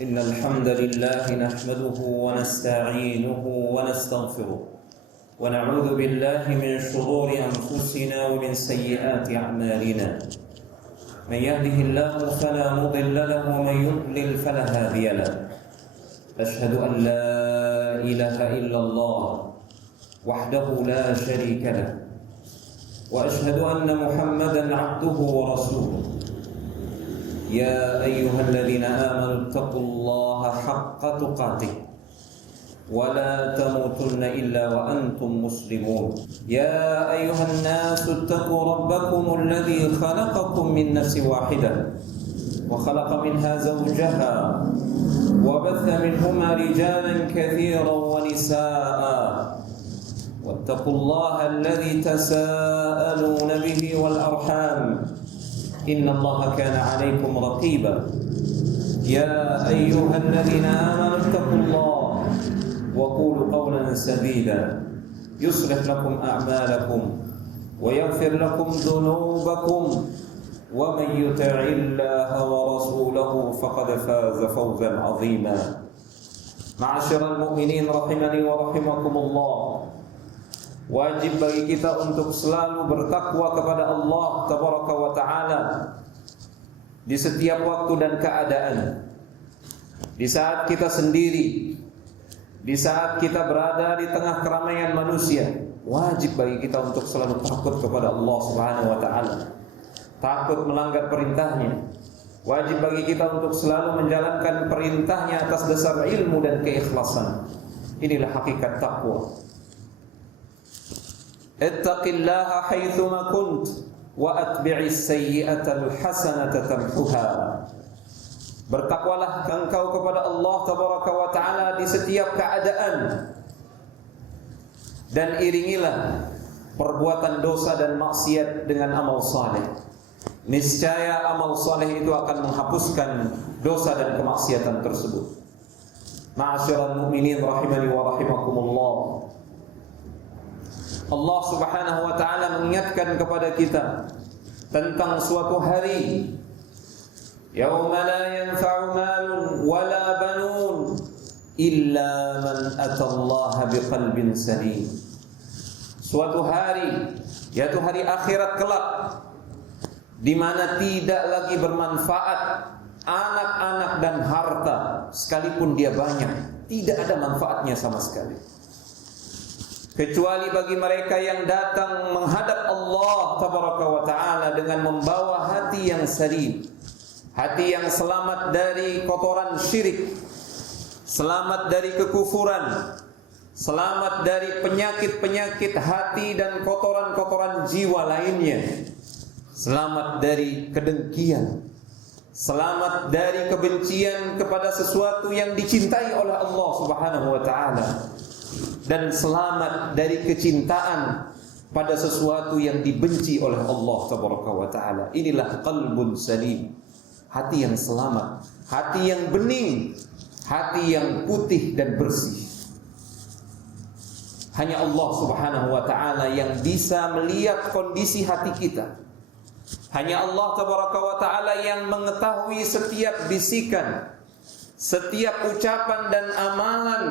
إن الحمد لله نحمده ونستعينه ونستغفره ونعوذ بالله من شرور أنفسنا ومن سيئات أعمالنا. من يهده الله فلا مضل له ومن يضلل فلا هادي له. أشهد أن لا إله إلا الله وحده لا شريك له وأشهد أن محمدا عبده ورسوله. يا أيها الذين آمنوا اتقوا الله حق تقاته ولا تموتن إلا وأنتم مسلمون. يا أيها الناس اتقوا ربكم الذي خلقكم من نفس واحدة وخلق منها زوجها وبث منهما رجالا كثيرا ونساء واتقوا الله الذي تساءلون به والأرحام إن الله كان عليكم رقيبا. يا أيها الذين آمنوا اتقوا الله وقولوا قولا سديدا يصلح لكم أعمالكم ويغفر لكم ذنوبكم ومن يطع الله ورسوله فقد فاز فوزا عظيما. معاشر المؤمنين رحمني ورحمكم الله. Wajib bagi kita untuk selalu bertakwa kepada Allah Tabaraka wa Ta'ala di setiap waktu dan keadaan. Di saat kita sendiri, di saat kita berada di tengah keramaian manusia, wajib bagi kita untuk selalu takut kepada Allah Subhanahu wa Ta'ala, takut melanggar perintahnya. Wajib bagi kita untuk selalu menjalankan perintahnya atas dasar ilmu dan keikhlasan. Inilah hakikat takwa. Ittaqillaha haitsuma kunt wa atbi'is sayyi'atal hasanata tamhuha. Bertakwalah engkau kepada Allah Tabaraka wa Ta'ala di setiap keadaan dan iringilah perbuatan dosa dan maksiat dengan amal saleh. Niscaya amal saleh itu akan menghapuskan dosa dan kemaksiatan tersebut. Ma'asyiral mu'minin rahimani wa rahimakumullah. Allah Subhanahu wa Ta'ala mengingatkan kepada kita tentang suatu hari, yauma la yanfa'u malun wala banun illa man atallaha biqalbin salim. Suatu hari, yaitu hari akhirat kelak, di mana tidak lagi bermanfaat anak-anak dan harta, sekalipun dia banyak, tidak ada manfaatnya sama sekali. Kecuali bagi mereka yang datang menghadap Allah Tabaraka wa Ta'ala dengan membawa hati yang salim, hati yang selamat dari kotoran syirik, selamat dari kekufuran, selamat dari penyakit-penyakit hati dan kotoran-kotoran jiwa lainnya, selamat dari kedengkian, selamat dari kebencian kepada sesuatu yang dicintai oleh Allah Subhanahu wa Ta'ala, dan selamat dari kecintaan pada sesuatu yang dibenci oleh Allah Tabaraka wa Ta'ala. Inilah qalbun salim, hati yang selamat, hati yang bening, hati yang putih dan bersih. Hanya Allah Subhanahu wa Ta'ala yang bisa melihat kondisi hati kita. Hanya Allah Tabaraka wa Ta'ala yang mengetahui setiap bisikan, setiap ucapan dan amalan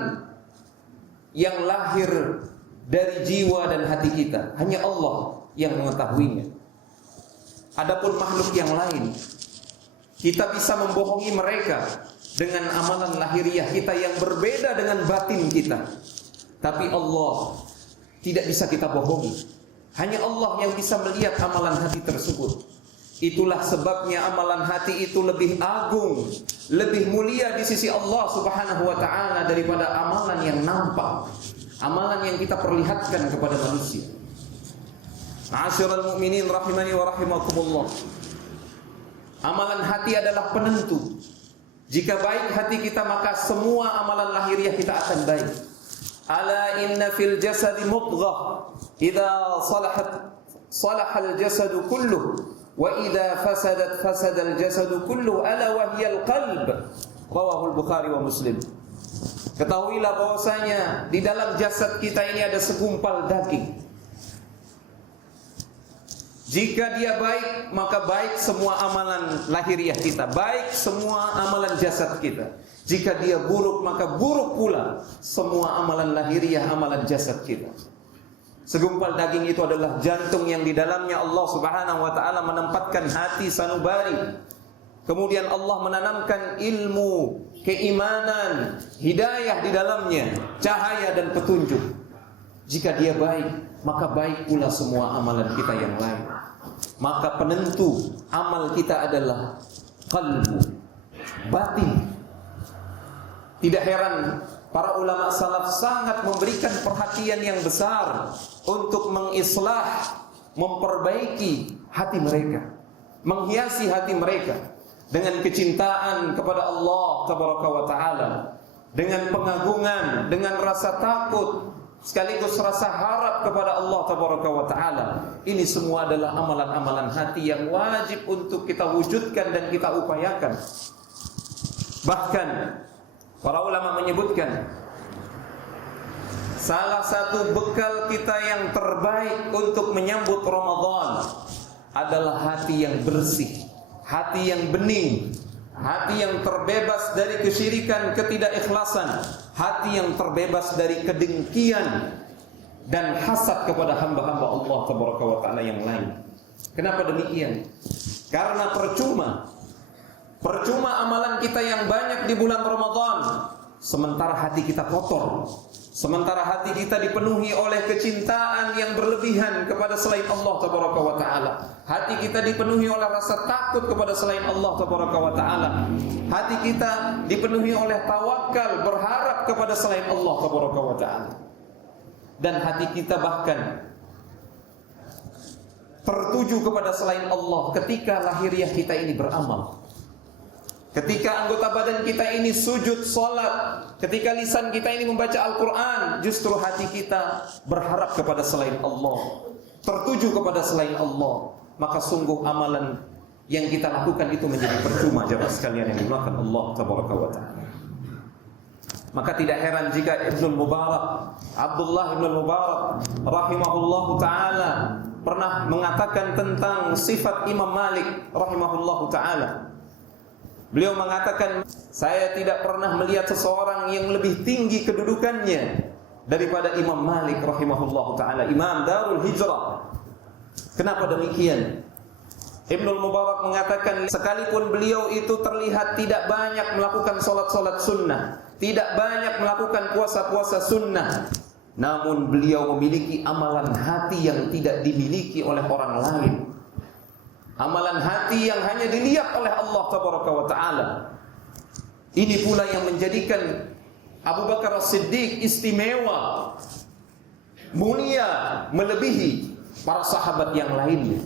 yang lahir dari jiwa dan hati kita. Hanya Allah yang mengetahuinya. Adapun makhluk yang lain, kita bisa membohongi mereka dengan amalan lahiriah kita yang berbeda dengan batin kita. Tapi Allah tidak bisa kita bohongi. Hanya Allah yang bisa melihat amalan hati tersebut. Itulah sebabnya amalan hati itu lebih agung, lebih mulia di sisi Allah Subhanahu wa Ta'ala daripada amalan yang nampak, amalan yang kita perlihatkan kepada manusia. Ma'asyiral mu'minin rahimani wa rahimakumullah. Amalan hati adalah penentu. Jika baik hati kita, maka semua amalan lahiriah kita akan baik. Ala inna fil jasadi mudghah, idza salahal jasadu kulluh wa idza fasadat fasadal jasadu kulluh, ala wa hiyal qalb. Rawahul Bukhari wa Muslim. Ketahuilah bahwasanya di dalam jasad kita ini ada segumpal daging. Jika dia baik, maka baik semua amalan lahiriah kita, baik semua amalan jasad kita. Jika dia buruk, maka buruk pula semua amalan lahiriah, amalan jasad kita. Segumpal daging itu adalah jantung yang di dalamnya Allah Subhanahu wa taala menempatkan hati sanubari. Kemudian Allah menanamkan ilmu, keimanan, hidayah di dalamnya, cahaya dan petunjuk. Jika dia baik, maka baik pula semua amalan kita yang lain. Maka penentu amal kita adalah qalbu, batin. Tidak heran para ulama salaf sangat memberikan perhatian yang besar untuk mengislah, memperbaiki hati mereka, menghiasi hati mereka dengan kecintaan kepada Allah Tabaraka wa Ta'ala, dengan pengagungan, dengan rasa takut, sekaligus rasa harap kepada Allah Tabaraka wa Ta'ala. Ini semua adalah amalan-amalan hati yang wajib untuk kita wujudkan dan kita upayakan. Bahkan para ulama menyebutkan salah satu bekal kita yang terbaik untuk menyambut Ramadan adalah hati yang bersih, hati yang bening, hati yang terbebas dari kesyirikan, ketidakikhlasan, hati yang terbebas dari kedengkian dan hasad kepada hamba-hamba Allah Tabaraka wa Ta'ala yang lain. Kenapa demikian? Karena percuma amalan kita yang banyak di bulan Ramadan, sementara hati kita kotor, sementara hati kita dipenuhi oleh kecintaan yang berlebihan kepada selain Allah Tabaraka wa Ta'ala. Hati kita dipenuhi oleh rasa takut kepada selain Allah Tabaraka wa Ta'ala. Hati kita dipenuhi oleh tawakal, berharap kepada selain Allah Tabaraka wa Ta'ala. Dan hati kita bahkan tertuju kepada selain Allah ketika lahiriah kita ini beramal. Ketika anggota badan kita ini sujud salat, ketika lisan kita ini membaca Al-Quran, justru hati kita berharap kepada selain Allah, tertuju kepada selain Allah. Maka sungguh amalan yang kita lakukan itu menjadi percuma, jemaah sekalian yang dimuliakan Allah Tabaraka wa Ta'ala. Maka tidak heran jika Abdullah Ibn Mubarak rahimahullahu ta'ala pernah mengatakan tentang sifat Imam Malik rahimahullahu ta'ala. Beliau mengatakan, saya tidak pernah melihat seseorang yang lebih tinggi kedudukannya daripada Imam Malik rahimahullahu ta'ala, Imam Darul Hijrah. Kenapa demikian? Ibnul Mubarak mengatakan, sekalipun beliau itu terlihat tidak banyak melakukan solat-solat sunnah, tidak banyak melakukan puasa-puasa sunnah, namun beliau memiliki amalan hati yang tidak dimiliki oleh orang lain. Amalan hati yang hanya dilihat oleh Allah Tabaraka wa Ta'ala. Ini pula yang menjadikan Abu Bakar As-Siddiq istimewa, mulia, melebihi para sahabat yang lainnya.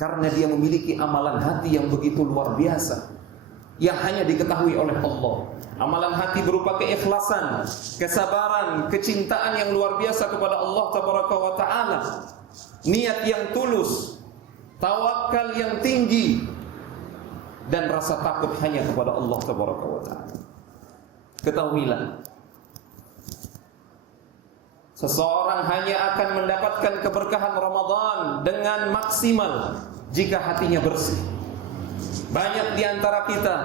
Karena dia memiliki amalan hati yang begitu luar biasa, yang hanya diketahui oleh Allah. Amalan hati berupa keikhlasan, kesabaran, kecintaan yang luar biasa kepada Allah Tabaraka wa Ta'ala, niat yang tulus, tawakal yang tinggi, dan rasa takut hanya kepada Allah Tabaraka wa Ta'ala. Ketahuilah, seseorang hanya akan mendapatkan keberkahan Ramadan dengan maksimal jika hatinya bersih. Banyak di antara kita,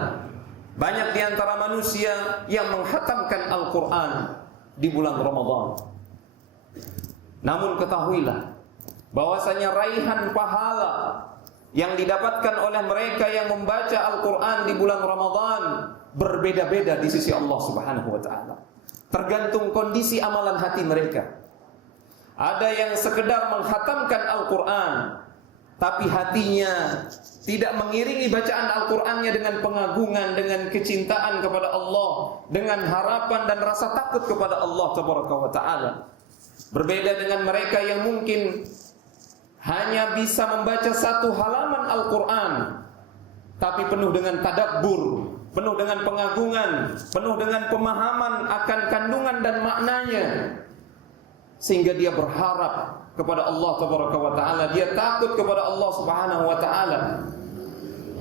banyak di antara manusia yang menghatamkan Al-Quran di bulan Ramadan. Namun ketahuilah bahwasanya raihan pahala yang didapatkan oleh mereka yang membaca Al-Quran di bulan Ramadan berbeda-beda di sisi Allah Subhanahu wa Ta'ala. Tergantung kondisi amalan hati mereka. Ada yang sekedar menghatamkan Al-Quran, tapi hatinya tidak mengiringi bacaan Al-Qurannya dengan pengagungan, dengan kecintaan kepada Allah, dengan harapan dan rasa takut kepada Allah Tabaraka wa Ta'ala. Berbeda dengan mereka yang mungkin hanya bisa membaca satu halaman Al-Quran, tapi penuh dengan tadabbur, penuh dengan pengagungan, penuh dengan pemahaman akan kandungan dan maknanya, sehingga dia berharap kepada Allah Tabaraka wa Ta'ala, dia takut kepada Allah Subhanahu wa Ta'ala.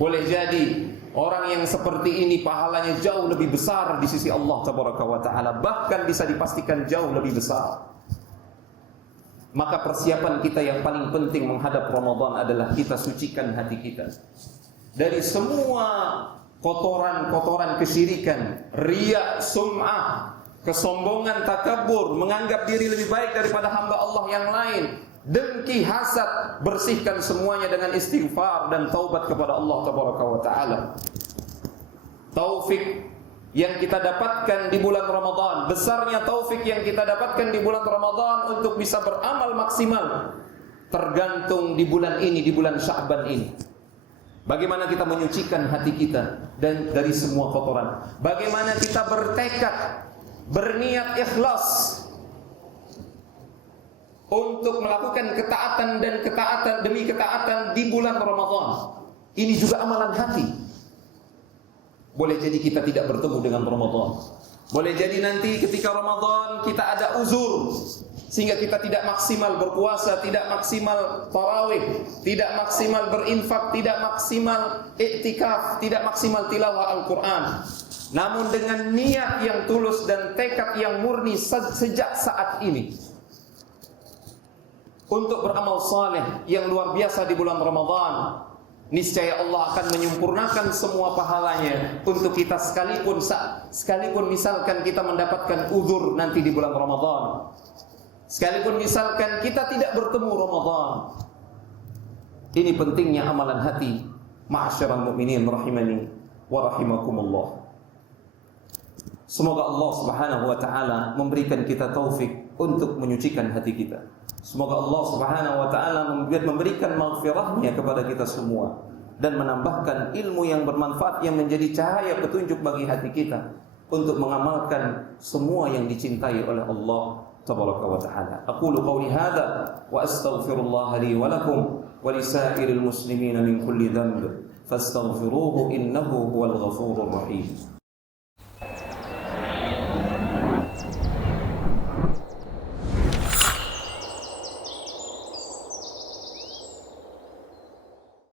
Boleh jadi orang yang seperti ini pahalanya jauh lebih besar di sisi Allah Tabaraka wa Ta'ala, bahkan bisa dipastikan jauh lebih besar. Maka persiapan kita yang paling penting menghadap Ramadan adalah kita sucikan hati kita dari semua kotoran-kotoran kesyirikan, riya, sum'ah, kesombongan, takabur, menganggap diri lebih baik daripada hamba Allah yang lain, dengki, hasad. Bersihkan semuanya dengan istighfar dan taubat kepada Allah Tabaraka wa Ta'ala. Taufik yang kita dapatkan di bulan Ramadan, besarnya taufik yang kita dapatkan di bulan Ramadan untuk bisa beramal maksimal, tergantung di bulan ini, di bulan Sya'ban ini. Bagaimana kita menyucikan hati kita dan dari semua kotoran. Bagaimana kita bertekad, berniat ikhlas untuk melakukan ketaatan dan ketaatan demi ketaatan di bulan Ramadan. Ini juga amalan hati. Boleh jadi kita tidak bertemu dengan Ramadan. Boleh jadi nanti ketika Ramadan kita ada uzur, sehingga kita tidak maksimal berpuasa, tidak maksimal tarawih, tidak maksimal berinfak, tidak maksimal iktikaf, tidak maksimal tilawah Al-Quran. Namun dengan niat yang tulus dan tekad yang murni sejak saat ini untuk beramal saleh yang luar biasa di bulan Ramadan, niscaya Allah akan menyempurnakan semua pahalanya untuk kita, sekalipun misalkan kita mendapatkan uzur nanti di bulan Ramadan, sekalipun misalkan kita tidak bertemu Ramadan. Ini pentingnya amalan hati, ma'asyiral mukminin rahimani wa rahimakumullah. Semoga Allah Subhanahu wa taala memberikan kita taufik untuk menyucikan hati kita. Semoga Allah Subhanahu wa taala memberikan maghfirah-Nya kepada kita semua dan menambahkan ilmu yang bermanfaat yang menjadi cahaya petunjuk bagi hati kita untuk mengamalkan semua yang dicintai oleh Allah Tabaraka wa taala. Aqulu qawli hadza wa astaghfirullah li wa lakum wa lisairil muslimina min kulli dhanb fastaghfiruhu innahu huwal ghafurur rahim.